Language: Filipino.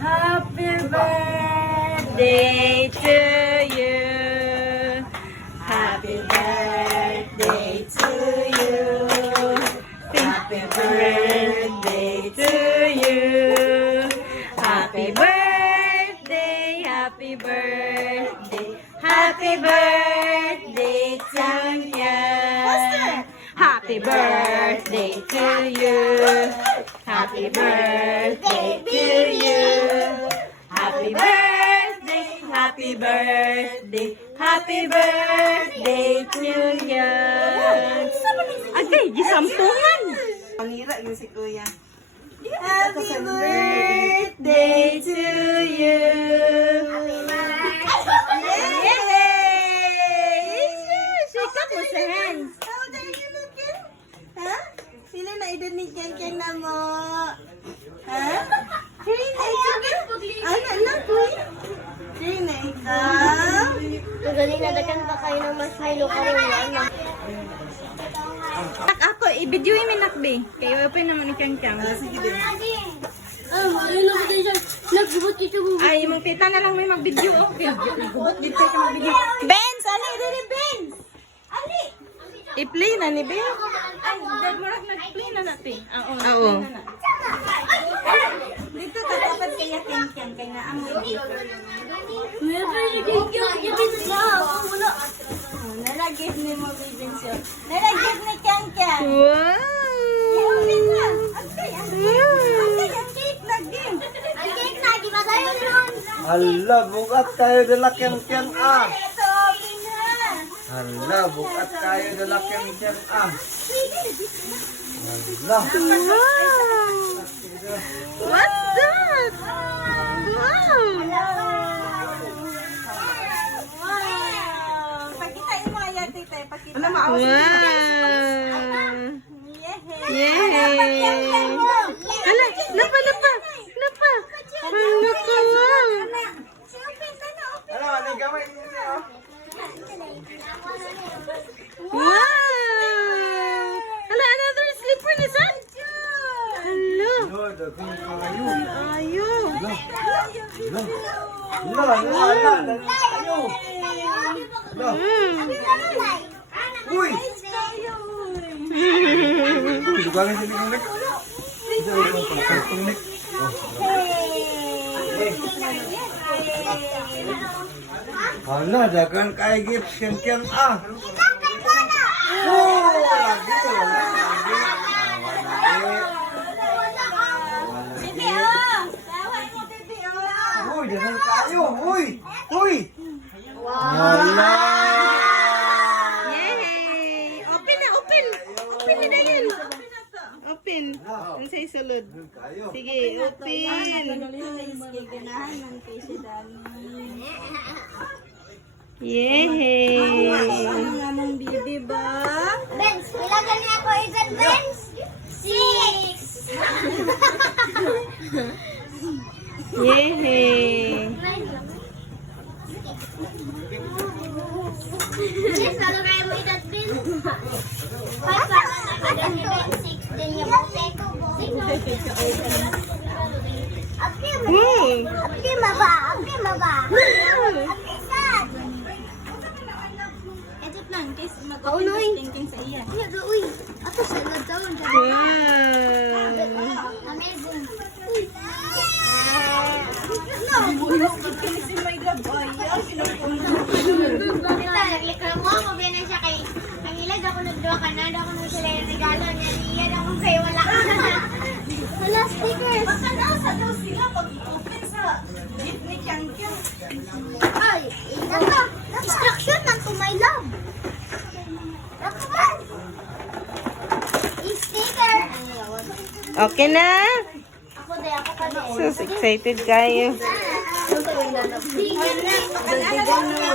Happy birthday to you. Happy birthday to you. Happy birthday to you. Happy birthday, happy birthday. Happy birthday to you. Happy birthday to you. Happy birthday to you. Happy birthday, happy birthday, happy birthday to you. Agay, gisampungan. Panira yun si Kuya. Happy birthday to you. Yay! Shake up mo sa hands. How dare you look in? Ha? Sila na idun ni Ken na mo. Ha? Kiri na ikaw. Ano na, Kuya? Kiri na ikaw. Magaling na dagan pa kayo ng mas may luka rin na. Nak ako, i-videoin mo nakbi. Kaya open naman ni Kang Kang. Sige din. Ayun lang din siya. Nagbubot kita mo. Ay, mong tita na lang may mag-video. Okay, gubot dito ka mag-video. Benz! Ano yun, Benz? Ali! I-play na ni Ben. Ay, dad marag nag-play na natin. Oo. Dito ka dapat kaya Ken kaya na ang video. Nalagip ni mo bibin siya. Nalagip ni Ken. Wow! Open na. Agay, ang cake lagi. Ang cake na, di ba tayo nun? Hala, bukat tayo dala ken-ken ah. Ito, open na. Hala, bukat tayo dala ken-ken ah. Hala. Wow! What's that? Wow! Wow! Pakitain mo ayan, tita. Pakita. Alam mo, Wow! Yay! Ala, lapa! Hala ka, wow! Ano, ano gamay niyo? Wow! Hala, another slipper na son? Hala! Ano, dagang kayo. Ayo! Ayo. Uy! Dugangan sini ng nek. Hala, dagan kay gift ken-ken ah. Oh, lagi. Uy, dagan kayo. Uy. Hala. Yay! Open na! Open na yan! Open. Ang sa'y sulod. Sige, open. Ganahan man kay si Dani. Yay! Ano nga mong bibi ba? Benz, ilagan niya ako ikan, Benz. 6. Yay! Benz, lalo kayo mo ikan, Benz. 5 pa na nagagan ni Benz. 6 din niya po. 6. Abdi maba. Edit lang, case Paunoy. thinking sa iya. Iya, uy. Ato sa nagtaon. Wow! Amazing. Si my God, boy. Tita, naglikram mo. Mabiyan na siya kay Ilag. Ako nagdawa ka na. Ako nung sila yung regalo niya. Iyan ako kayo wala ka. Wala stickers. Baka nasa daw sila pag-open sa gift ni Ken. Ay, naka. Instruction ng to my love. Naka ba? Sticker. Okay na? Ako din, ako pa din. Sus, excited kayo. Sige.